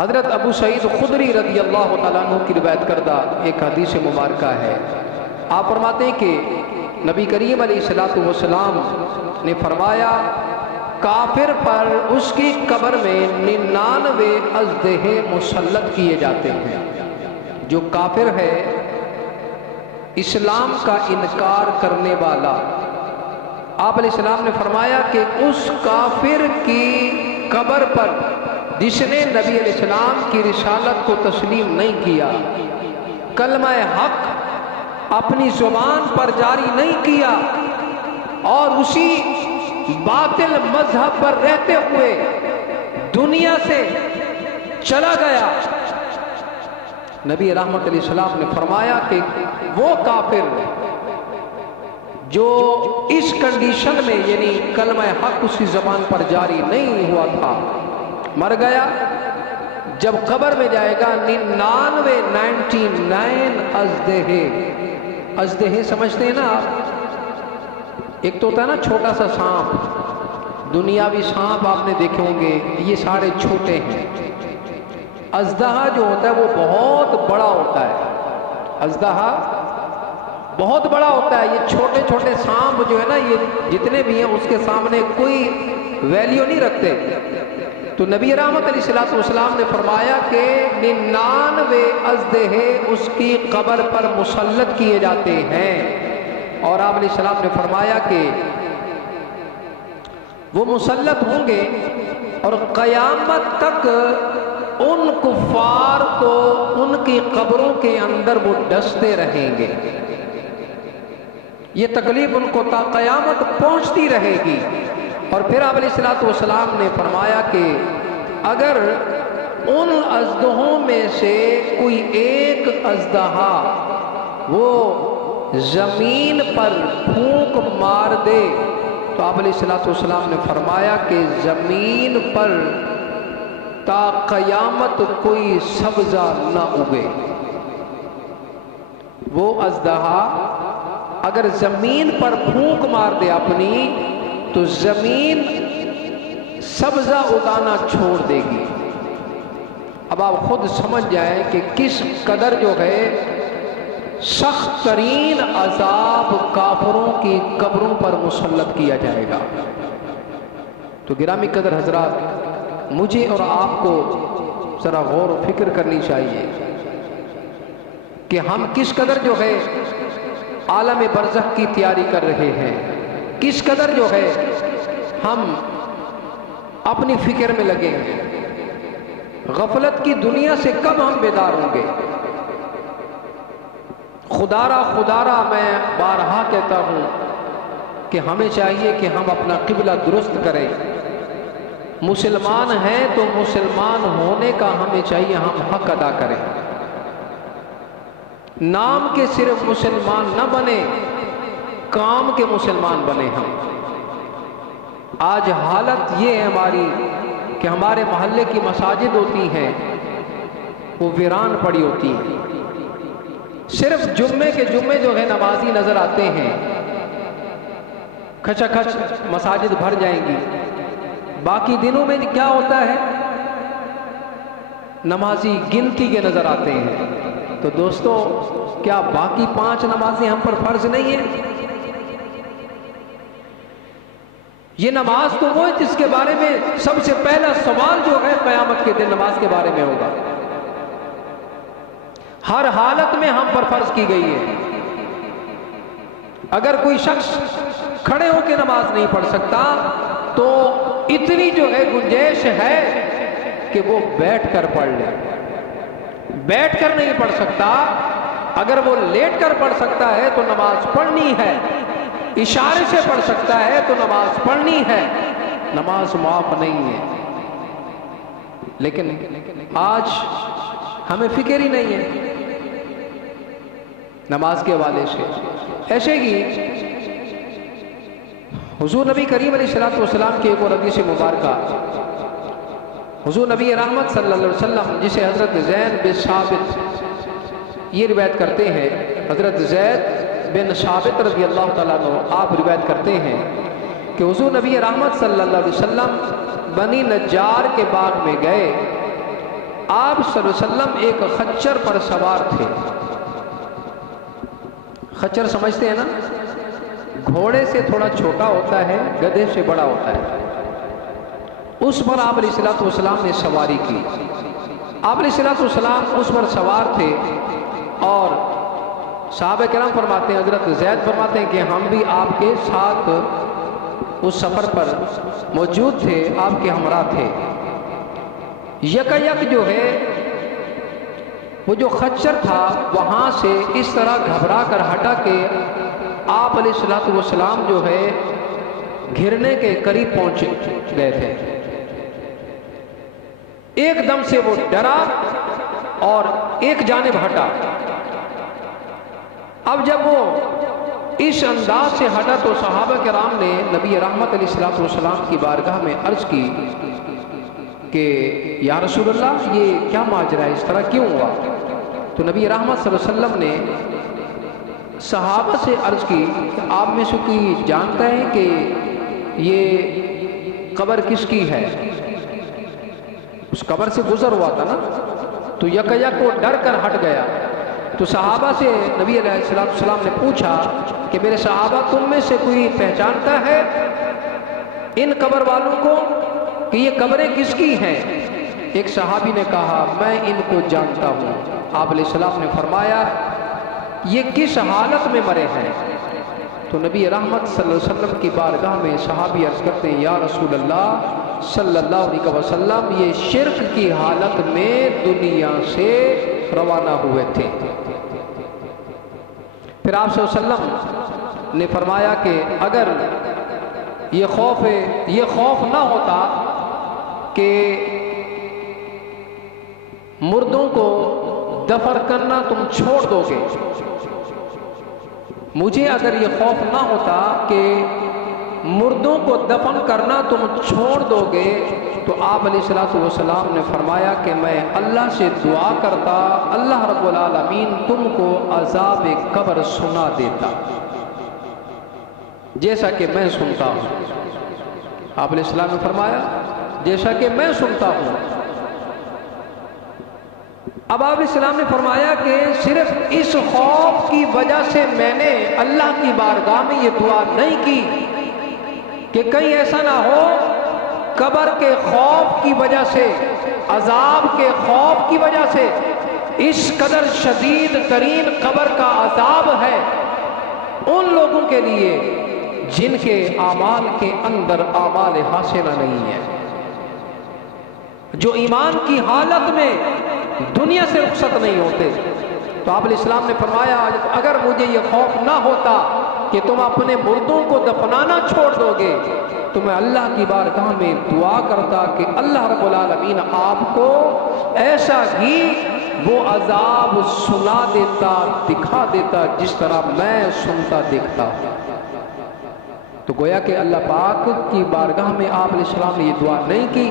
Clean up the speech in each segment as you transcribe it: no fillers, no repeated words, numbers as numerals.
حضرت ابو سعید خدری رضی اللہ تعالیٰ عنہ کی روایت کردہ ایک حدیث مبارکہ ہے۔ آپ فرماتے ہیں کہ نبی کریم علیہ السلام نے فرمایا کافر پر اس کی قبر میں 99 اژدہے مسلط کیے جاتے ہیں۔ جو کافر ہے، اسلام کا انکار کرنے والا، آپ علیہ السلام نے فرمایا کہ اس کافر کی قبر پر جس نے نبی علیہ السلام کی رسالت کو تسلیم نہیں کیا، کلمہ حق اپنی زبان پر جاری نہیں کیا اور اسی باطل مذہب پر رہتے ہوئے دنیا سے چلا گیا، نبی رحمت علیہ السلام نے فرمایا کہ وہ کافر جو اس کنڈیشن میں یعنی کلمہ حق اس کی زبان پر جاری نہیں ہوا تھا مر گیا، جب قبر میں جائے گا 99 اژدہے سمجھتے ہیں نا آپ؟ ایک تو ہوتا ہے نا چھوٹا سا سانپ، دنیاوی سانپ آپ نے دیکھے ہوں گے، یہ سارے چھوٹے ہیں۔ اژدہا جو ہوتا ہے وہ بہت بڑا ہوتا ہے، اژدہا بہت بڑا ہوتا ہے۔ یہ چھوٹے چھوٹے سانپ جو ہے نا، یہ جتنے بھی ہیں اس کے سامنے کوئی ویلیو نہیں رکھتے۔ تو نبی رحمت علیہ السلام نے فرمایا کہ 99 اژدہے اس کی قبر پر مسلط کیے جاتے ہیں، اور آپ علیہ السلام نے فرمایا کہ وہ مسلط ہوں گے اور قیامت تک ان کفار کو ان کی قبروں کے اندر وہ ڈستے رہیں گے، یہ تکلیف ان کو تا قیامت پہنچتی رہے گی۔ اور پھر آپ علیہ السلام نے فرمایا کہ اگر ان اژدہوں میں سے کوئی ایک اژدہا وہ زمین پر پھونک مار دے تو آپ علیہ السلام نے فرمایا کہ زمین پر تا قیامت کوئی سبزہ نہ اگے۔ وہ اژدہا اگر زمین پر پھونک مار دے اپنی تو زمین سبزہ اگانا چھوڑ دے گی۔ اب آپ خود سمجھ جائیں کہ کس قدر جو ہے سخت ترین عذاب کافروں کی قبروں پر مسلط کیا جائے گا۔ تو گرامی قدر حضرات، مجھے اور آپ کو ذرا غور و فکر کرنی چاہیے کہ ہم کس قدر جو ہے عالم برزخ کی تیاری کر رہے ہیں، کس قدر جو ہے ہم اپنی فکر میں لگے ہیں، غفلت کی دنیا سے کب ہم بیدار ہوں گے۔ خدارہ میں بارہا کہتا ہوں کہ ہمیں چاہیے کہ ہم اپنا قبلہ درست کریں۔ مسلمان ہیں تو مسلمان ہونے کا ہمیں چاہیے ہم حق ادا کریں، نام کے صرف مسلمان نہ بنے، کام کے مسلمان بنے ہم۔ آج حالت یہ ہے ہماری کہ ہمارے محلے کی مساجد ہوتی ہیں وہ ویران پڑی ہوتی ہیں، صرف جمعے کے جمعے جو ہے نمازی نظر آتے ہیں، کھچا کھچ مساجد بھر جائیں گی، باقی دنوں میں کیا ہوتا ہے؟ نمازی گنتی کے نظر آتے ہیں۔ تو دوستو، کیا باقی 5 نمازیں ہم پر فرض نہیں ہیں؟ یہ نماز تو وہ ہے جس کے بارے میں سب سے پہلا سوال جو ہے قیامت کے دن نماز کے بارے میں ہوگا۔ ہر حالت میں ہم پر فرض کی گئی ہے۔ اگر کوئی شخص کھڑے ہو کے نماز نہیں پڑھ سکتا تو اتنی جو ہے گنجائش ہے کہ وہ بیٹھ کر پڑھ لے۔ بیٹھ کر نہیں پڑھ سکتا، اگر وہ لیٹ کر پڑھ سکتا ہے تو نماز پڑھنی ہے، اشارے سے پڑھ سکتا ہے تو نماز پڑھنی ہے، نماز معاف نہیں ہے۔ لیکن آج ہمیں فکر ہی نہیں ہے نماز کے حوالے سے۔ ایسے ہی حضور نبی کریم علیہ السلام کی ایک اور حدیث مبارکہ، حضور نبی رحمت صلی اللہ علیہ وسلم جسے حضرت زید بن ثابت یہ روایت کرتے ہیں، حضرت زید بن ثابت رضی اللہ تعالیٰ عنہ آپ روایت کرتے ہیں کہ حضور نبی رحمت صلی اللہ علیہ وسلم بنی نجار کے باغ میں گئے، آپ صلی اللہ علیہ وسلم ایک خچر پر سوار تھے. خچر سمجھتے ہیں نا؟ گھوڑے سے تھوڑا چھوٹا ہوتا ہے، گدھے سے بڑا ہوتا ہے. اس پر آپ علیہ الصلوۃ والسلام نے سواری کی. آپ علیہ الصلوۃ والسلام اس پر سوار تھے اور صحابہ کرام فرماتے ہیں، حضرت زید فرماتے ہیں کہ ہم بھی آپ کے ساتھ اس سفر پر موجود تھے، آپ کے ہمراہ تھے. یک جو ہے وہ جو خچر تھا وہاں سے اس طرح گھبرا کر ہٹا کہ آپ علیہ الصلوۃ والسلام جو ہے گھرنے کے قریب پہنچ گئے تھے. ایک دم سے وہ ڈرا اور ایک جانب ہٹا. اب جب وہ اس انداز سے ہٹا تو صحابہ کرام نے نبی رحمت علیہ الصلوۃ والسلام کی بارگاہ میں عرض کی کہ یا رسول اللہ یہ کیا ماجرا ہے، اس طرح کیوں ہوا؟ تو نبی رحمت صلی اللہ علیہ وسلم نے صحابہ سے عرض کی کہ آپ میں سے کوئی جانتا ہے کہ یہ قبر کس کی ہے؟ اس قبر سے گزر ہوا تھا نا، تو یک وہ ڈر کر ہٹ گیا. تو صحابہ سے نبی علیہ السلام نے پوچھا کہ میرے صحابہ تم میں سے کوئی پہچانتا ہے ان قبر والوں کو کہ یہ قبریں کس کی ہیں؟ ایک صحابی نے کہا میں ان کو جانتا ہوں. آپ علیہ السلام نے فرمایا یہ کس حالت میں مرے ہیں؟ تو نبی رحمت صلی اللہ علیہ وسلم کی بارگاہ میں صحابی عرض کرتے ہیں یا رسول اللہ صلی اللہ علیہ وسلم یہ شرک کی حالت میں دنیا سے روانہ ہوئے تھے. پھر آپ صلی اللہ علیہ وسلم نے فرمایا کہ اگر یہ خوف نہ ہوتا کہ مردوں کو دفن کرنا تم چھوڑ دو گے، مجھے اگر یہ خوف نہ ہوتا کہ مردوں کو دفن کرنا تم چھوڑ دو گے تو آپ علیہ الصلوۃ والسلام نے فرمایا کہ میں اللہ سے دعا کرتا اللہ رب العالمین تم کو عذاب قبر سنا دیتا جیسا کہ میں سنتا ہوں. آپ علیہ السلام نے فرمایا جیسا کہ میں سنتا ہوں. اب آپ علیہ السلام نے فرمایا کہ صرف اس خوف کی وجہ سے میں نے اللہ کی بارگاہ میں یہ دعا نہیں کی کہ کہیں ایسا نہ ہو قبر کے خوف کی وجہ سے، عذاب کے خوف کی وجہ سے، اس قدر شدید ترین قبر کا عذاب ہے ان لوگوں کے لیے جن کے اعمال کے اندر اعمال حاصلہ نہیں ہے، جو ایمان کی حالت میں دنیا سے رخصت نہیں ہوتے. تو آپ علیہ السلام نے فرمایا اگر مجھے یہ خوف نہ ہوتا کہ تم اپنے مردوں کو دفنانا چھوڑ دو گے تو میں اللہ کی بارگاہ میں دعا کرتا کہ اللہ رب العالمین آپ کو ایسا ہی وہ عذاب سنا دیتا، دکھا دیتا جس طرح میں سنتا دیکھتا. تو گویا کہ اللہ پاک کی بارگاہ میں آپ علیہ السلام نے یہ دعا نہیں کی،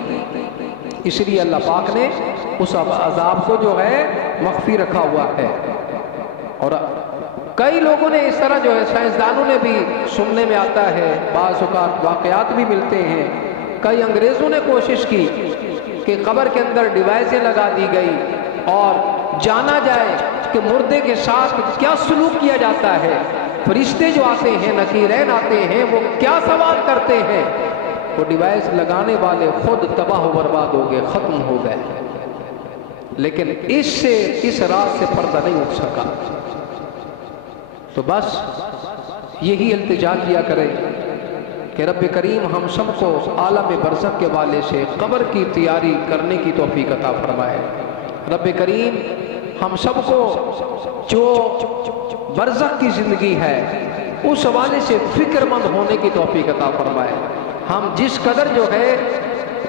اس لیے اللہ پاک نے اس عذاب کو جو ہے مخفی رکھا ہوا ہے. اور کئی لوگوں نے اس طرح جو ہے سائنسدانوں نے بھی سننے میں آتا ہے، بعض اوقات واقعات بھی ملتے ہیں، کئی انگریزوں نے کوشش کی کہ قبر کے اندر ڈیوائسیں لگا دی گئی اور جانا جائے کہ مردے کے ساتھ کیا سلوک کیا جاتا ہے، فرشتے جو آتے ہیں، نکیرین آتے ہیں، وہ کیا سوال کرتے ہیں. وہ ڈیوائس لگانے والے خود تباہ و برباد ہو گئے، ختم ہو گئے. لیکن اس راز سے پردہ نہیں اٹھ سکا. تو بس یہی التجا کیا کرے کہ رب کریم ہم سب کو عالم برزخ کے والے سے قبر کی تیاری کرنے کی توفیق عطا فرمائے. رب کریم ہم سب کو جو برزخ کی زندگی ہے اس حوالے سے فکر مند ہونے کی توفیق عطا فرمائے. ہم جس قدر جو ہے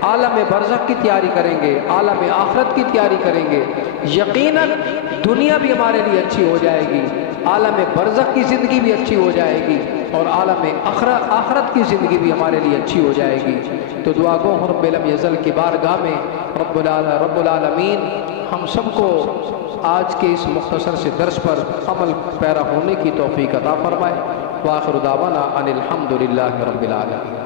عالم برزخ کی تیاری کریں گے، عالم آخرت کی تیاری کریں گے، یقیناً دنیا بھی ہمارے لیے اچھی ہو جائے گی، عالم برزخ کی زندگی بھی اچھی ہو جائے گی اور عالم آخرت کی زندگی بھی ہمارے لیے اچھی ہو جائے گی. تو دعا گو رب لم یزل کی بارگاہ میں رب العالمین ہم سب کو آج کے اس مختصر سے درس پر عمل پیرا ہونے کی توفیق عطا فرمائے. وآخر دعوانا ان الحمد للہ رب العالمین.